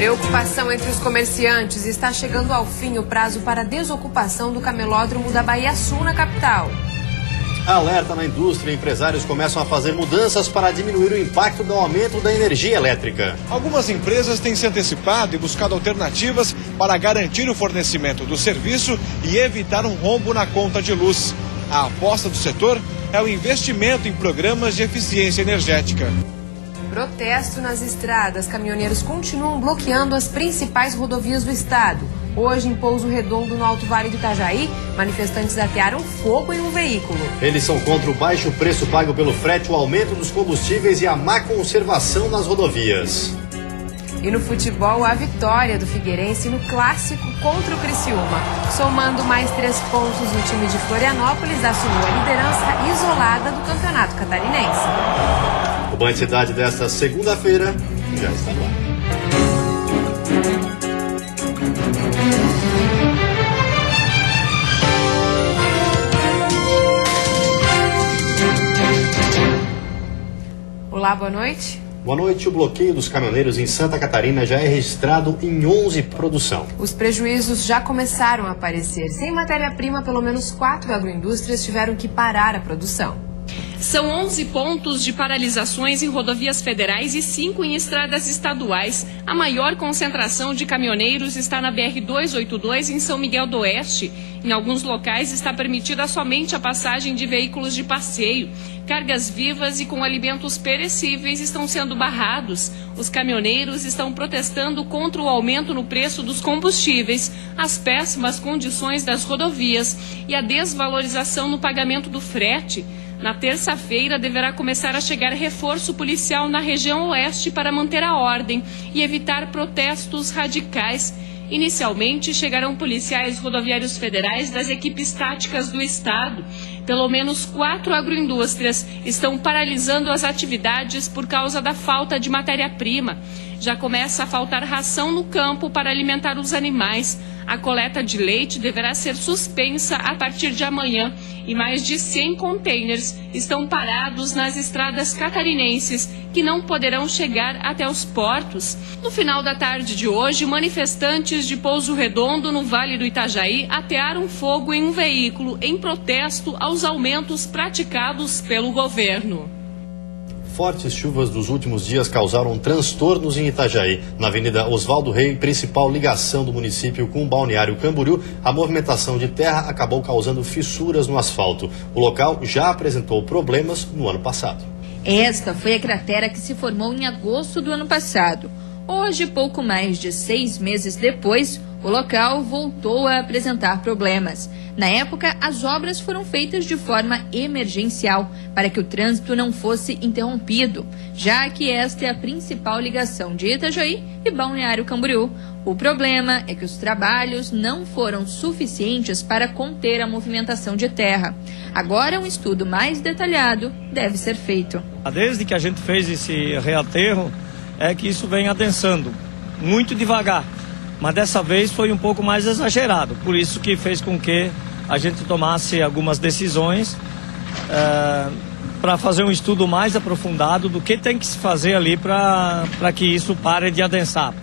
Preocupação entre os comerciantes. Está chegando ao fim o prazo para a desocupação do camelódromo da Bahia Sul, na capital. Alerta na indústria. Empresários começam a fazer mudanças para diminuir o impacto do aumento da energia elétrica. Algumas empresas têm se antecipado e buscado alternativas para garantir o fornecimento do serviço e evitar um rombo na conta de luz. A aposta do setor é o investimento em programas de eficiência energética. Protesto nas estradas. Caminhoneiros continuam bloqueando as principais rodovias do estado. Hoje, em Pouso Redondo, no Alto Vale do Itajaí, manifestantes atearam fogo em um veículo. Eles são contra o baixo preço pago pelo frete, o aumento dos combustíveis e a má conservação nas rodovias. E no futebol, a vitória do Figueirense no clássico contra o Criciúma. Somando mais 3 pontos, o time de Florianópolis assumiu a liderança isolada do Campeonato Catarinense. O Band Cidade desta segunda-feira já está no ar. Olá, boa noite. Boa noite. O bloqueio dos caminhoneiros em Santa Catarina já é registrado em 11 produção. Os prejuízos já começaram a aparecer. Sem matéria-prima, pelo menos 4 agroindústrias tiveram que parar a produção. São 11 pontos de paralisações em rodovias federais e 5 em estradas estaduais. A maior concentração de caminhoneiros está na BR-282, em São Miguel do Oeste. Em alguns locais está permitida somente a passagem de veículos de passeio. Cargas vivas e com alimentos perecíveis estão sendo barrados. Os caminhoneiros estão protestando contra o aumento no preço dos combustíveis, as péssimas condições das rodovias e a desvalorização no pagamento do frete. Na terça-feira, deverá começar a chegar reforço policial na região oeste para manter a ordem e evitar protestos radicais. Inicialmente, chegarão policiais rodoviários federais das equipes táticas do estado. Pelo menos 4 agroindústrias estão paralisando as atividades por causa da falta de matéria-prima. Já começa a faltar ração no campo para alimentar os animais. A coleta de leite deverá ser suspensa a partir de amanhã e mais de 100 containers estão parados nas estradas catarinenses que não poderão chegar até os portos. No final da tarde de hoje, manifestantes de Pouso Redondo, no Vale do Itajaí, atearam fogo em um veículo em protesto aos aumentos praticados pelo governo. Fortes chuvas dos últimos dias causaram transtornos em Itajaí. Na Avenida Oswaldo Rei, principal ligação do município com o balneário Camboriú, a movimentação de terra acabou causando fissuras no asfalto. O local já apresentou problemas no ano passado. Esta foi a cratera que se formou em agosto do ano passado. Hoje, pouco mais de 6 meses depois, o local voltou a apresentar problemas. Na época, as obras foram feitas de forma emergencial, para que o trânsito não fosse interrompido, já que esta é a principal ligação de Itajaí e Balneário Camboriú. O problema é que os trabalhos não foram suficientes para conter a movimentação de terra. Agora, um estudo mais detalhado deve ser feito. Desde que a gente fez esse reaterro, é que isso vem adensando, muito devagar. Mas dessa vez foi um pouco mais exagerado, por isso que fez com que a gente tomasse algumas decisões para fazer um estudo mais aprofundado do que tem que se fazer ali para que isso pare de adensar,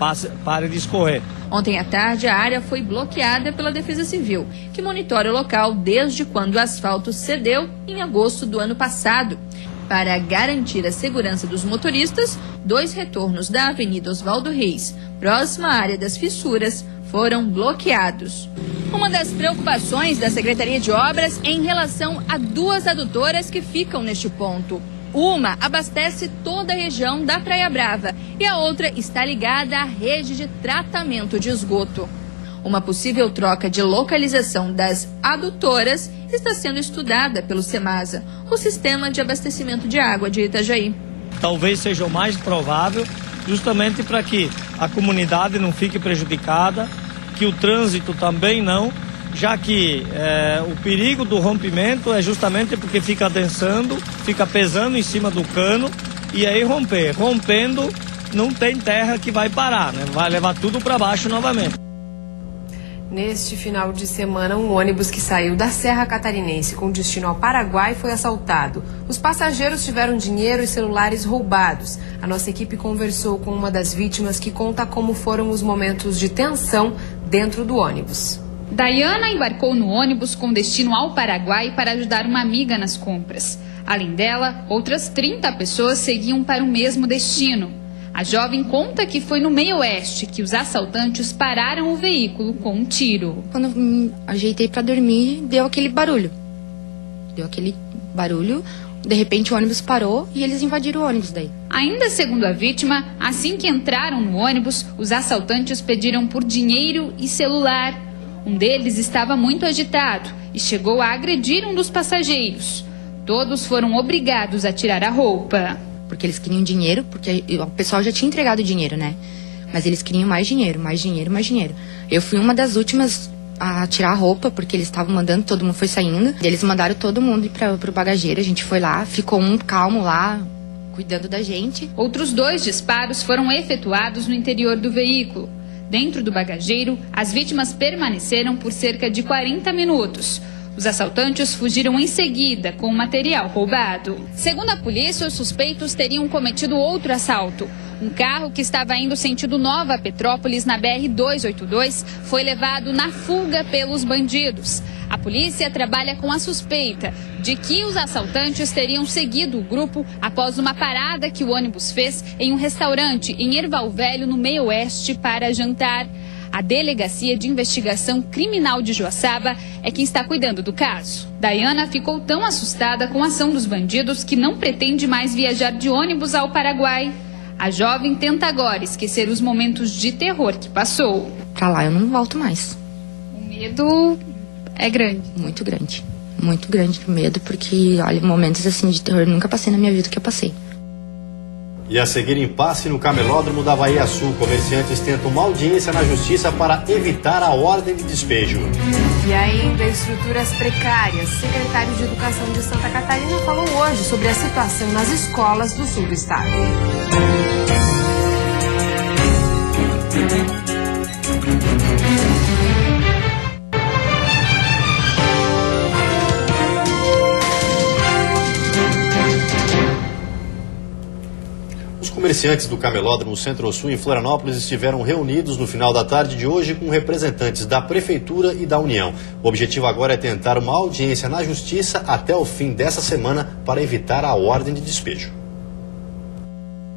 pare de escorrer. Ontem à tarde, a área foi bloqueada pela Defesa Civil, que monitora o local desde quando o asfalto cedeu em agosto do ano passado. Para garantir a segurança dos motoristas, 2 retornos da Avenida Oswaldo Reis, próxima à área das fissuras, foram bloqueados. Uma das preocupações da Secretaria de Obras é em relação a 2 adutoras que ficam neste ponto. Uma abastece toda a região da Praia Brava e a outra está ligada à rede de tratamento de esgoto. Uma possível troca de localização das adutoras está sendo estudada pelo SEMASA, o Sistema de Abastecimento de Água de Itajaí. Talvez seja o mais provável, justamente para que a comunidade não fique prejudicada, que o trânsito também não, já que o perigo do rompimento é justamente porque fica adensando, fica pesando em cima do cano e aí romper. Rompendo, não tem terra que vai parar, né? Vai levar tudo para baixo novamente. Neste final de semana, um ônibus que saiu da Serra Catarinense com destino ao Paraguai foi assaltado. Os passageiros tiveram dinheiro e celulares roubados. A nossa equipe conversou com uma das vítimas que conta como foram os momentos de tensão dentro do ônibus. Dayana embarcou no ônibus com destino ao Paraguai para ajudar uma amiga nas compras. Além dela, outras 30 pessoas seguiam para o mesmo destino. A jovem conta que foi no meio oeste que os assaltantes pararam o veículo com um tiro. Quando me ajeitei para dormir, deu aquele barulho. De repente o ônibus parou e eles invadiram o ônibus daí. Ainda segundo a vítima, assim que entraram no ônibus, os assaltantes pediram por dinheiro e celular. Um deles estava muito agitado e chegou a agredir um dos passageiros. Todos foram obrigados a tirar a roupa. Porque eles queriam dinheiro, porque o pessoal já tinha entregado dinheiro, né? Mas eles queriam mais dinheiro. Eu fui uma das últimas a tirar a roupa, porque eles estavam mandando, todo mundo foi saindo. Eles mandaram todo mundo ir pro bagageiro, a gente foi lá, ficou um calmo lá, cuidando da gente. Outros 2 disparos foram efetuados no interior do veículo. Dentro do bagageiro, as vítimas permaneceram por cerca de 40 minutos. Os assaltantes fugiram em seguida com o material roubado. Segundo a polícia, os suspeitos teriam cometido outro assalto. Um carro que estava indo sentido Nova Petrópolis, na BR-282, foi levado na fuga pelos bandidos. A polícia trabalha com a suspeita de que os assaltantes teriam seguido o grupo após uma parada que o ônibus fez em um restaurante em Erval Velho, no meio oeste, para jantar. A Delegacia de Investigação Criminal de Joaçaba é quem está cuidando do caso. Dayana ficou tão assustada com a ação dos bandidos que não pretende mais viajar de ônibus ao Paraguai. A jovem tenta agora esquecer os momentos de terror que passou. Pra lá eu não volto mais. O medo é grande. Muito grande o medo, porque, olha, momentos assim de terror eu nunca passei na minha vida que eu passei. E a seguir, impasse no camelódromo da Bahia Sul. Comerciantes tentam uma audiência na justiça para evitar a ordem de despejo. E ainda estruturas precárias. O secretário de Educação de Santa Catarina falou hoje sobre a situação nas escolas do sul do estado. Os comerciantes do camelódromo Centro-Sul em Florianópolis estiveram reunidos no final da tarde de hoje com representantes da Prefeitura e da União. O objetivo agora é tentar uma audiência na Justiça até o fim dessa semana para evitar a ordem de despejo.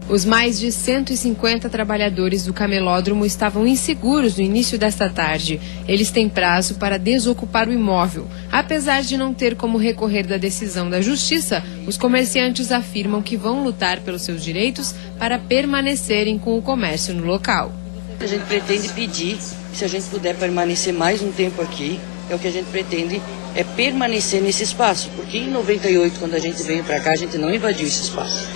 Os mais de 150 trabalhadores do camelódromo estavam inseguros no início desta tarde. Eles têm prazo para desocupar o imóvel. Apesar de não ter como recorrer da decisão da Justiça, os comerciantes afirmam que vão lutar pelos seus direitos para permanecerem com o comércio no local. A gente pretende pedir, se a gente puder permanecer mais um tempo aqui, é o que a gente pretende, é permanecer nesse espaço. Porque em 98, quando a gente veio para cá, a gente não invadiu esse espaço.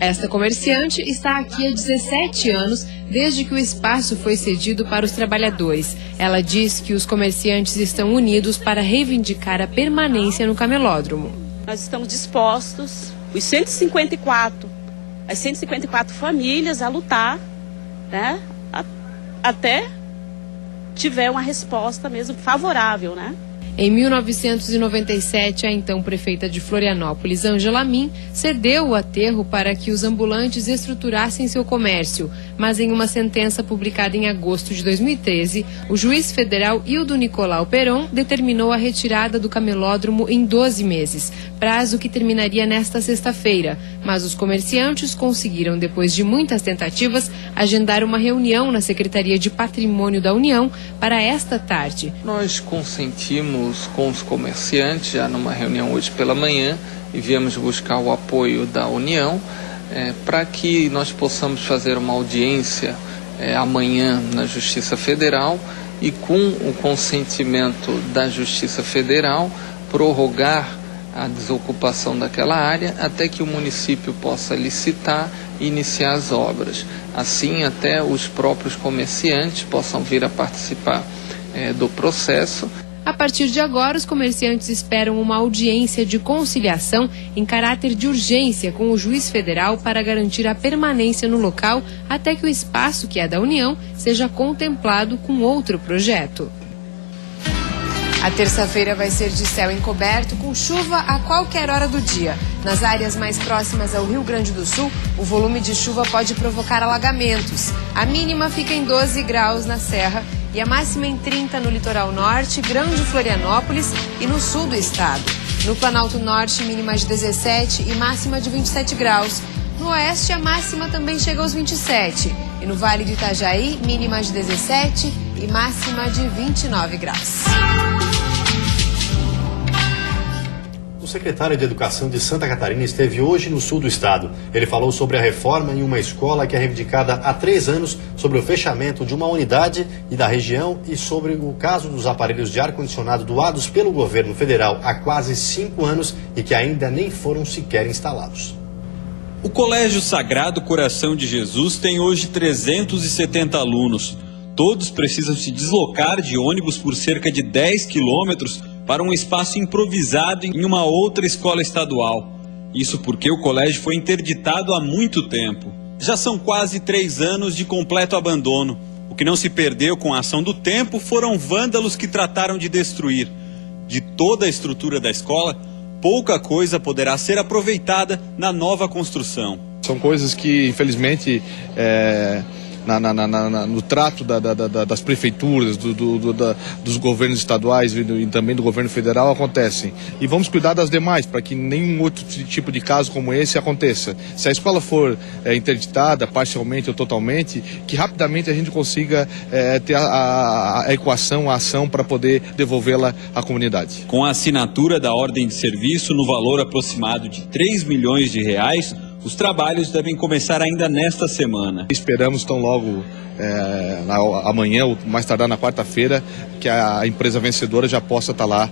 Esta comerciante está aqui há 17 anos, desde que o espaço foi cedido para os trabalhadores. Ela diz que os comerciantes estão unidos para reivindicar a permanência no camelódromo. Nós estamos dispostos, as 154 famílias, a lutar, né, até tiver uma resposta mesmo favorável, né? Em 1997, a então prefeita de Florianópolis, Ângela Min, cedeu o aterro para que os ambulantes estruturassem seu comércio. Mas em uma sentença publicada em agosto de 2013, o juiz federal Hildo Nicolau Peron determinou a retirada do camelódromo em 12 meses, prazo que terminaria nesta sexta-feira. Mas os comerciantes conseguiram, depois de muitas tentativas, agendar uma reunião na Secretaria de Patrimônio da União para esta tarde. Nós consentimos com os comerciantes, já numa reunião hoje pela manhã, e viemos buscar o apoio da União para que nós possamos fazer uma audiência amanhã na Justiça Federal e, com o consentimento da Justiça Federal, prorrogar a desocupação daquela área até que o município possa licitar e iniciar as obras. Assim, até os próprios comerciantes possam vir a participar do processo. A partir de agora, os comerciantes esperam uma audiência de conciliação em caráter de urgência com o juiz federal para garantir a permanência no local até que o espaço, que é da União, seja contemplado com outro projeto. A terça-feira vai ser de céu encoberto, com chuva a qualquer hora do dia. Nas áreas mais próximas ao Rio Grande do Sul, o volume de chuva pode provocar alagamentos. A mínima fica em 12 graus na Serra e a máxima em 30 no litoral norte, Grande Florianópolis e no sul do estado. No Planalto Norte, mínima de 17 e máxima de 27 graus. No oeste, a máxima também chega aos 27. E no Vale do Itajaí, mínima de 17 e máxima de 29 graus. O secretário de Educação de Santa Catarina esteve hoje no sul do estado. Ele falou sobre a reforma em uma escola que é reivindicada há 3 anos, sobre o fechamento de uma unidade e da região e sobre o caso dos aparelhos de ar-condicionado doados pelo governo federal há quase 5 anos e que ainda nem foram sequer instalados. O Colégio Sagrado Coração de Jesus tem hoje 370 alunos. Todos precisam se deslocar de ônibus por cerca de 10 quilômetros para um espaço improvisado em uma outra escola estadual. Isso porque o colégio foi interditado há muito tempo. Já são quase 3 anos de completo abandono. O que não se perdeu com a ação do tempo foram vândalos que trataram de destruir. De toda a estrutura da escola, pouca coisa poderá ser aproveitada na nova construção. São coisas que, infelizmente, no trato das prefeituras, dos governos estaduais e também do governo federal acontecem. E vamos cuidar das demais, para que nenhum outro tipo de caso como esse aconteça. Se a escola for interditada parcialmente ou totalmente, que rapidamente a gente consiga ter a equação, a ação para poder devolvê-la à comunidade. Com a assinatura da ordem de serviço no valor aproximado de 3 milhões de reais, os trabalhos devem começar ainda nesta semana. Esperamos tão logo amanhã, ou mais tardar na quarta-feira, que a empresa vencedora já possa estar lá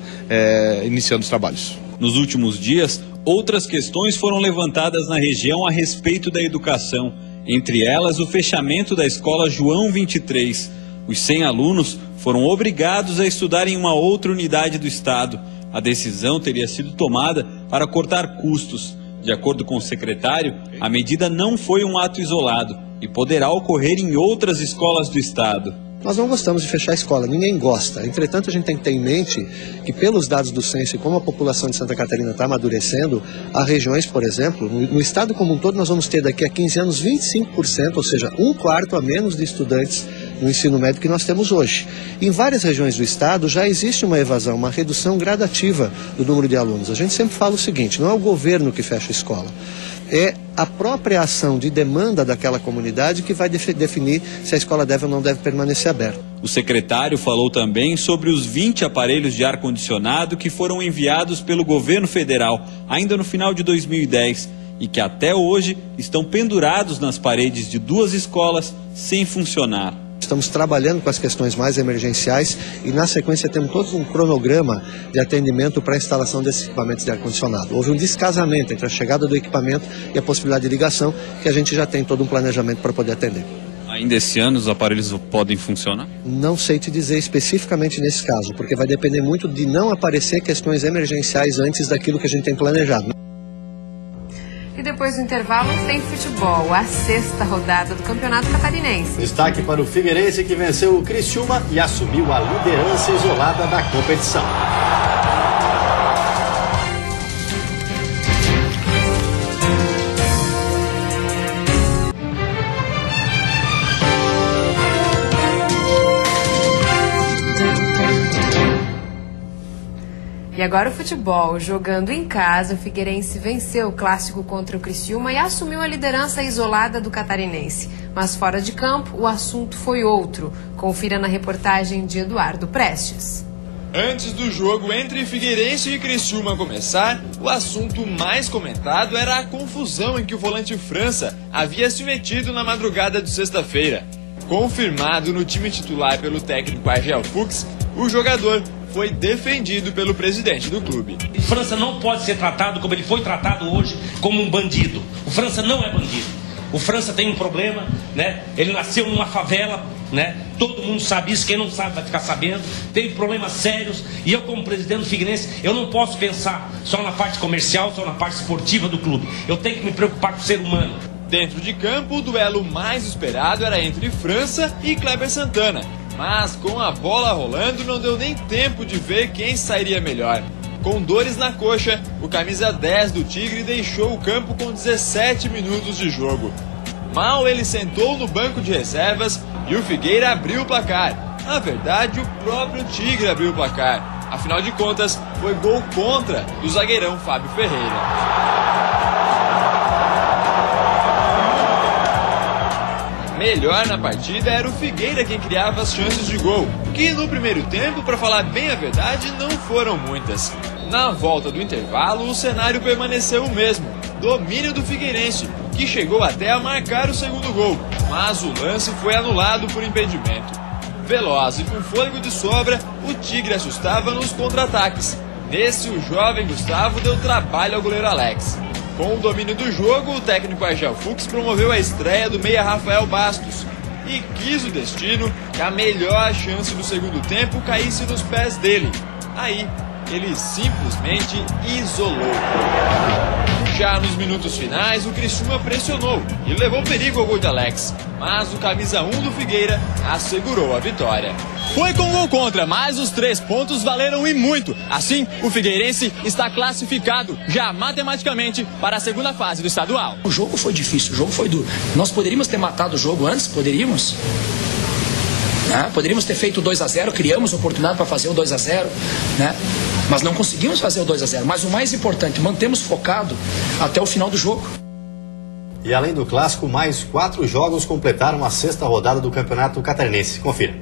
iniciando os trabalhos. Nos últimos dias, outras questões foram levantadas na região a respeito da educação. Entre elas, o fechamento da escola João 23. Os 100 alunos foram obrigados a estudar em uma outra unidade do estado. A decisão teria sido tomada para cortar custos. De acordo com o secretário, a medida não foi um ato isolado e poderá ocorrer em outras escolas do estado. Nós não gostamos de fechar a escola, ninguém gosta. Entretanto, a gente tem que ter em mente que, pelos dados do censo e como a população de Santa Catarina está amadurecendo, há regiões, por exemplo, no estado como um todo, nós vamos ter daqui a 15 anos 25%, ou seja, 1/4 a menos de estudantes no ensino médio que nós temos hoje. Em várias regiões do estado já existe uma evasão, uma redução gradativa do número de alunos. A gente sempre fala o seguinte, não é o governo que fecha a escola, é a própria ação de demanda daquela comunidade que vai definir se a escola deve ou não deve permanecer aberta. O secretário falou também sobre os 20 aparelhos de ar-condicionado que foram enviados pelo governo federal ainda no final de 2010 e que até hoje estão pendurados nas paredes de 2 escolas sem funcionar. Estamos trabalhando com as questões mais emergenciais e, na sequência, temos todo um cronograma de atendimento para a instalação desses equipamentos de ar-condicionado. Houve um descasamento entre a chegada do equipamento e a possibilidade de ligação, que a gente já tem todo um planejamento para poder atender. Ainda esse ano os aparelhos podem funcionar? Não sei te dizer especificamente nesse caso, porque vai depender muito de não aparecer questões emergenciais antes daquilo que a gente tem planejado. E depois do intervalo tem futebol, a 6ª rodada do Campeonato Catarinense. Destaque para o Figueirense, que venceu o Criciúma e assumiu a liderança isolada da competição. E agora o futebol. Jogando em casa, o Figueirense venceu o clássico contra o Criciúma e assumiu a liderança isolada do Catarinense. Mas fora de campo, o assunto foi outro. Confira na reportagem de Eduardo Prestes. Antes do jogo entre Figueirense e Criciúma começar, o assunto mais comentado era a confusão em que o volante França havia se metido na madrugada de sexta-feira. Confirmado no time titular pelo técnico Argel Fuchs, o jogador foi defendido pelo presidente do clube. O França não pode ser tratado como ele foi tratado hoje, como um bandido. O França não é bandido. O França tem um problema, né? Ele nasceu numa favela, né? Todo mundo sabe isso, quem não sabe vai ficar sabendo. Teve problemas sérios e eu, como presidente do Figueirense, eu não posso pensar só na parte comercial, só na parte esportiva do clube. Eu tenho que me preocupar com o ser humano. Dentro de campo, o duelo mais esperado era entre França e Kleber Santana. Mas com a bola rolando não deu nem tempo de ver quem sairia melhor. Com dores na coxa, o camisa 10 do Tigre deixou o campo com 17 minutos de jogo. Mal ele sentou no banco de reservas e o Figueira abriu o placar. Na verdade, o próprio Tigre abriu o placar. Afinal de contas, foi gol contra do zagueirão Fábio Ferreira. Melhor na partida era o Figueira quem criava as chances de gol, que no primeiro tempo, para falar bem a verdade, não foram muitas. Na volta do intervalo, o cenário permaneceu o mesmo, domínio do Figueirense, que chegou até a marcar o segundo gol, mas o lance foi anulado por impedimento. Veloz e com fôlego de sobra, o Tigre assustava nos contra-ataques. Nesse, o jovem Gustavo deu trabalho ao goleiro Alex. Com o domínio do jogo, o técnico Argel Fux promoveu a estreia do meia Rafael Bastos e quis o destino que a melhor chance do segundo tempo caísse nos pés dele. Aí, ele simplesmente isolou. Já nos minutos finais, o Criciúma pressionou e levou perigo ao gol de Alex, mas o camisa 1 do Figueira assegurou a vitória. Foi com gol contra, mas os 3 pontos valeram e muito. Assim, o Figueirense está classificado, já matematicamente, para a segunda fase do estadual. O jogo foi difícil, o jogo foi duro. Nós poderíamos ter matado o jogo antes? Poderíamos. Poderíamos ter feito o 2-0, criamos oportunidade para fazer o 2-0, né? Mas não conseguimos fazer o 2-0. Mas o mais importante, mantemos focado até o final do jogo. E além do clássico, mais 4 jogos completaram a 6ª rodada do Campeonato Catarinense. Confira.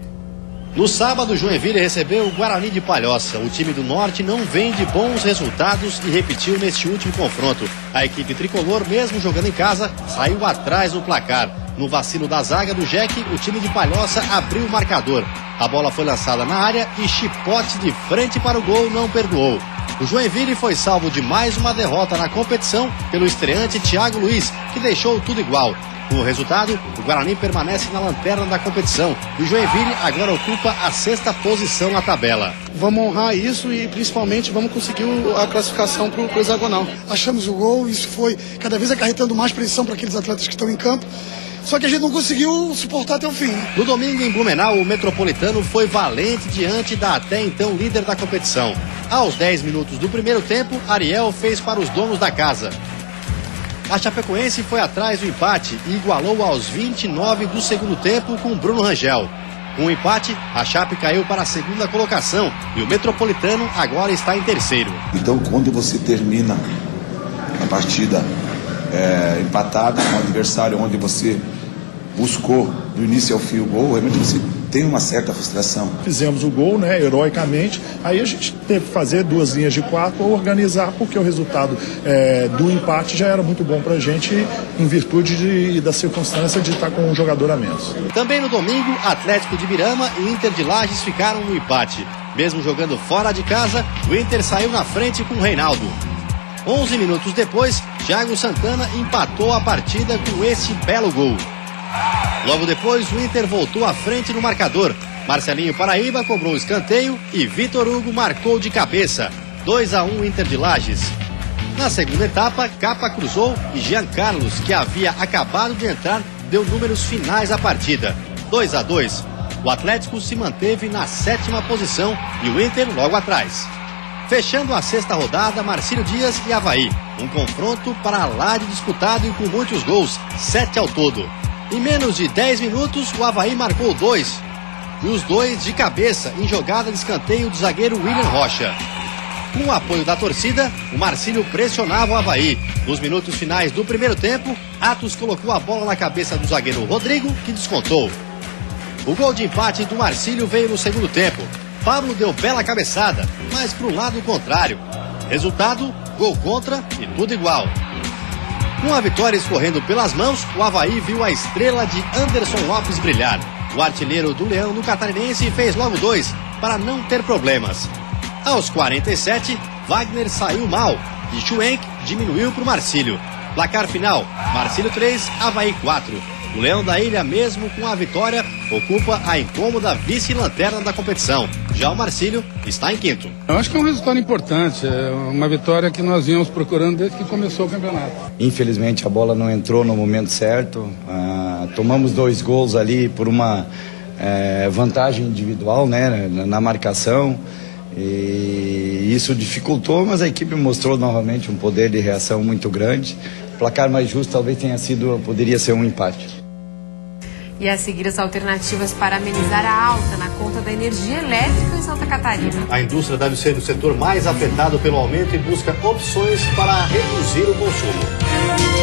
No sábado, Joinville recebeu o Guarani de Palhoça. O time do Norte não vem de bons resultados e repetiu neste último confronto. A equipe tricolor, mesmo jogando em casa, saiu atrás no placar. No vacilo da zaga do Jeque, o time de Palhoça abriu o marcador. A bola foi lançada na área e Chipote de frente para o gol não perdoou. O Joinville foi salvo de mais uma derrota na competição pelo estreante Thiago Luiz, que deixou tudo igual. Com o resultado, o Guarani permanece na lanterna da competição e o Joinville agora ocupa a 6ª posição na tabela. Vamos honrar isso e principalmente vamos conseguir a classificação para o hexagonal. Achamos o gol, isso foi cada vez acarretando mais pressão para aqueles atletas que estão em campo. Só que a gente não conseguiu suportar até o fim. No domingo, em Blumenau, o Metropolitano foi valente diante da até então líder da competição. Aos 10 minutos do primeiro tempo, Ariel fez para os donos da casa. A Chapecoense foi atrás do empate e igualou aos 29 do segundo tempo com Bruno Rangel. Com o empate, a Chape caiu para a 2ª colocação e o Metropolitano agora está em 3º. Então, quando você termina a partida empatado com um adversário onde você buscou do início ao fim o gol, realmente você tem uma certa frustração. Fizemos o gol, né, heroicamente, aí a gente teve que fazer 2 linhas de 4 para organizar, porque o resultado do empate já era muito bom para a gente, em virtude da circunstância de estar com um jogador a menos. Também no domingo, Atlético de Birama e Inter de Lages ficaram no empate. Mesmo jogando fora de casa, o Inter saiu na frente com o Reinaldo. 11 minutos depois, Thiago Santana empatou a partida com esse belo gol. Logo depois, o Inter voltou à frente no marcador. Marcelinho Paraíba cobrou o escanteio e Vitor Hugo marcou de cabeça. 2-1 Inter de Lages. Na segunda etapa, Capa cruzou e Jean Carlos, que havia acabado de entrar, deu números finais à partida. 2-2. O Atlético se manteve na 7ª posição e o Inter logo atrás. Fechando a 6ª rodada, Marcílio Dias e Avaí. Um confronto para lá de disputado e com muitos gols, 7 ao todo. Em menos de 10 minutos, o Avaí marcou 2. E os 2 de cabeça em jogada de escanteio do zagueiro William Rocha. Com o apoio da torcida, o Marcílio pressionava o Avaí. Nos minutos finais do primeiro tempo, Atos colocou a bola na cabeça do zagueiro Rodrigo, que descontou. O gol de empate do Marcílio veio no segundo tempo. Pablo deu bela cabeçada, mas para o lado contrário. Resultado, gol contra e tudo igual. Com a vitória escorrendo pelas mãos, o Avaí viu a estrela de Anderson Lopes brilhar. O artilheiro do Leão no Catarinense fez logo 2, para não ter problemas. Aos 47, Wagner saiu mal e Schwenk diminuiu para o Marcílio. Placar final, Marcílio 3, Avaí 4. O Leão da Ilha, mesmo com a vitória, ocupa a incômoda vice-lanterna da competição. Já o Marcílio está em 5º. Eu acho que é um resultado importante, é uma vitória que nós vínhamos procurando desde que começou o campeonato. Infelizmente a bola não entrou no momento certo, tomamos 2 gols ali por uma vantagem individual, né, na marcação. E isso dificultou, mas a equipe mostrou novamente um poder de reação muito grande. O placar mais justo talvez poderia ser um empate. E a seguir as alternativas para amenizar a alta na conta da energia elétrica em Santa Catarina. A indústria deve ser o setor mais afetado pelo aumento e busca opções para reduzir o consumo.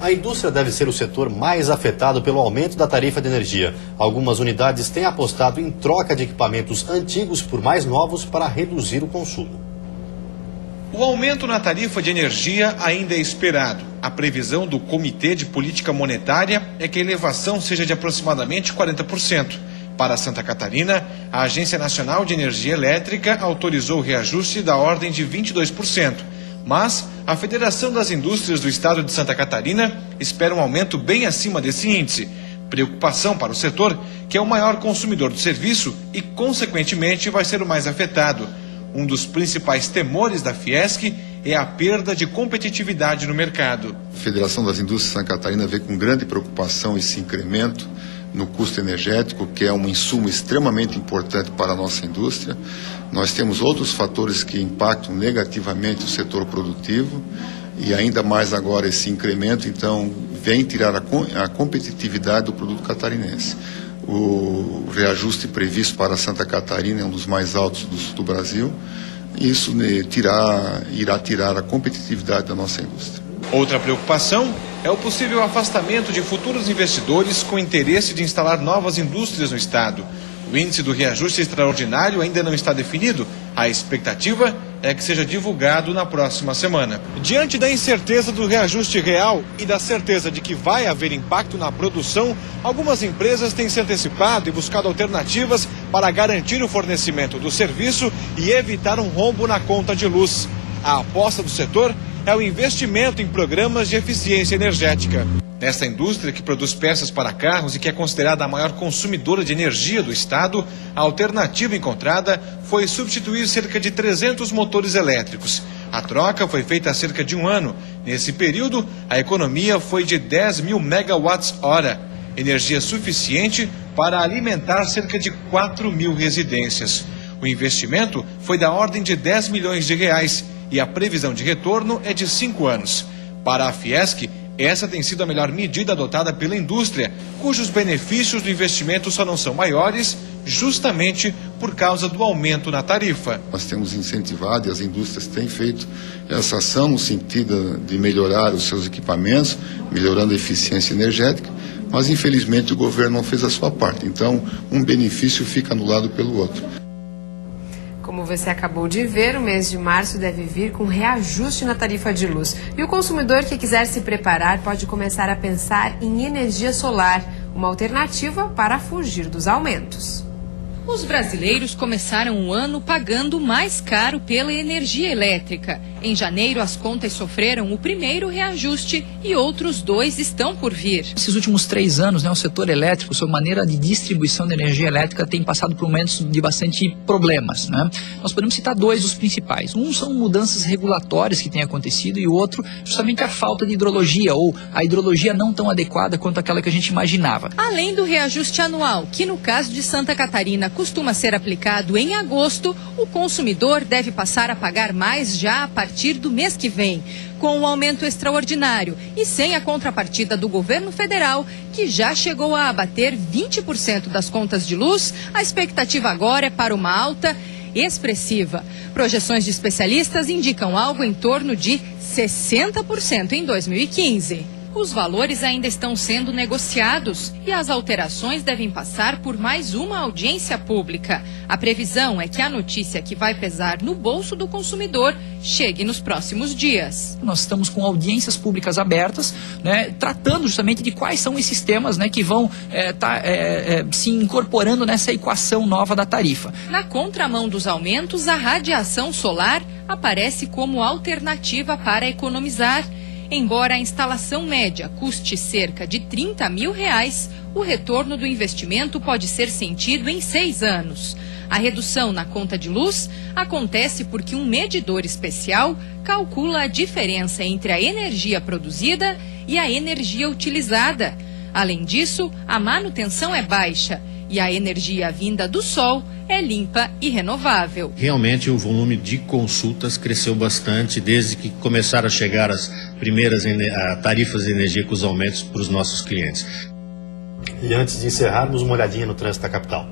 A indústria deve ser o setor mais afetado pelo aumento da tarifa de energia. Algumas unidades têm apostado em troca de equipamentos antigos por mais novos para reduzir o consumo. O aumento na tarifa de energia ainda é esperado. A previsão do Comitê de Política Monetária é que a elevação seja de aproximadamente 40%. Para Santa Catarina, a Agência Nacional de Energia Elétrica autorizou o reajuste da ordem de 22%. Mas a Federação das Indústrias do Estado de Santa Catarina espera um aumento bem acima desse índice. Preocupação para o setor, que é o maior consumidor do serviço e, consequentemente, vai ser o mais afetado. Um dos principais temores da Fiesc é a perda de competitividade no mercado. A Federação das Indústrias de Santa Catarina vê com grande preocupação esse incremento no custo energético, que é um insumo extremamente importante para a nossa indústria. Nós temos outros fatores que impactam negativamente o setor produtivo e ainda mais agora esse incremento, então, vem tirar a competitividade do produto catarinense. O reajuste previsto para Santa Catarina é um dos mais altos do Brasil e isso irá tirar a competitividade da nossa indústria. Outra preocupação é o possível afastamento de futuros investidores com interesse de instalar novas indústrias no estado. O índice do reajuste extraordinário ainda não está definido. A expectativa é que seja divulgado na próxima semana. Diante da incerteza do reajuste real e da certeza de que vai haver impacto na produção, algumas empresas têm se antecipado e buscado alternativas para garantir o fornecimento do serviço e evitar um rombo na conta de luz. A aposta do setor é o investimento em programas de eficiência energética. Nesta indústria que produz peças para carros e que é considerada a maior consumidora de energia do estado, a alternativa encontrada foi substituir cerca de 300 motores elétricos. A troca foi feita há cerca de um ano. Nesse período, a economia foi de 10 mil megawatts-hora, energia suficiente para alimentar cerca de 4 mil residências. O investimento foi da ordem de 10 milhões de reais e a previsão de retorno é de 5 anos. Para a Fiesc, essa tem sido a melhor medida adotada pela indústria, cujos benefícios do investimento só não são maiores justamente por causa do aumento na tarifa. Nós temos incentivado e as indústrias têm feito essa ação no sentido de melhorar os seus equipamentos, melhorando a eficiência energética, mas infelizmente o governo não fez a sua parte. Então, um benefício fica anulado pelo outro. Como você acabou de ver, o mês de março deve vir com reajuste na tarifa de luz. E o consumidor que quiser se preparar pode começar a pensar em energia solar, uma alternativa para fugir dos aumentos. Os brasileiros começaram o ano pagando mais caro pela energia elétrica. Em janeiro, as contas sofreram o primeiro reajuste e outros 2 estão por vir. Esses últimos 3 anos, o setor elétrico, sua maneira de distribuição de energia elétrica tem passado por momentos de bastante problemas. Nós podemos citar 2 dos principais. Um são mudanças regulatórias que têm acontecido e o outro, justamente a falta de hidrologia ou a hidrologia não tão adequada quanto aquela que a gente imaginava. Além do reajuste anual, que no caso de Santa Catarina costuma ser aplicado em agosto, o consumidor deve passar a pagar mais já a partir do mês que vem, com o aumento extraordinário e sem a contrapartida do governo federal, que já chegou a abater 20% das contas de luz. A expectativa agora é para uma alta expressiva. Projeções de especialistas indicam algo em torno de 60% em 2015. Os valores ainda estão sendo negociados e as alterações devem passar por mais uma audiência pública. A previsão é que a notícia que vai pesar no bolso do consumidor chegue nos próximos dias. Nós estamos com audiências públicas abertas, tratando justamente de quais são esses temas que vão se incorporando nessa equação nova da tarifa. Na contramão dos aumentos, a radiação solar aparece como alternativa para economizar. Embora a instalação média custe cerca de R$30 mil, o retorno do investimento pode ser sentido em 6 anos. A redução na conta de luz acontece porque um medidor especial calcula a diferença entre a energia produzida e a energia utilizada. Além disso, a manutenção é baixa e a energia vinda do sol é limpa e renovável. Realmente o volume de consultas cresceu bastante desde que começaram a chegar as primeiras tarifas de energia com os aumentos para os nossos clientes. E antes de encerrarmos, uma olhadinha no trânsito da capital.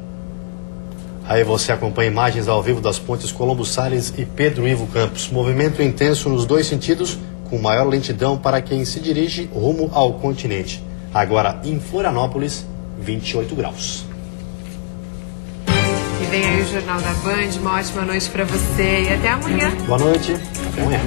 Aí você acompanha imagens ao vivo das pontes Colombo Salles e Pedro Ivo Campos. Movimento intenso nos dois sentidos, com maior lentidão para quem se dirige rumo ao continente. Agora, em Florianópolis, 28 graus. E vem aí o Jornal da Band. Uma ótima noite para você e até amanhã. Boa noite. Até amanhã.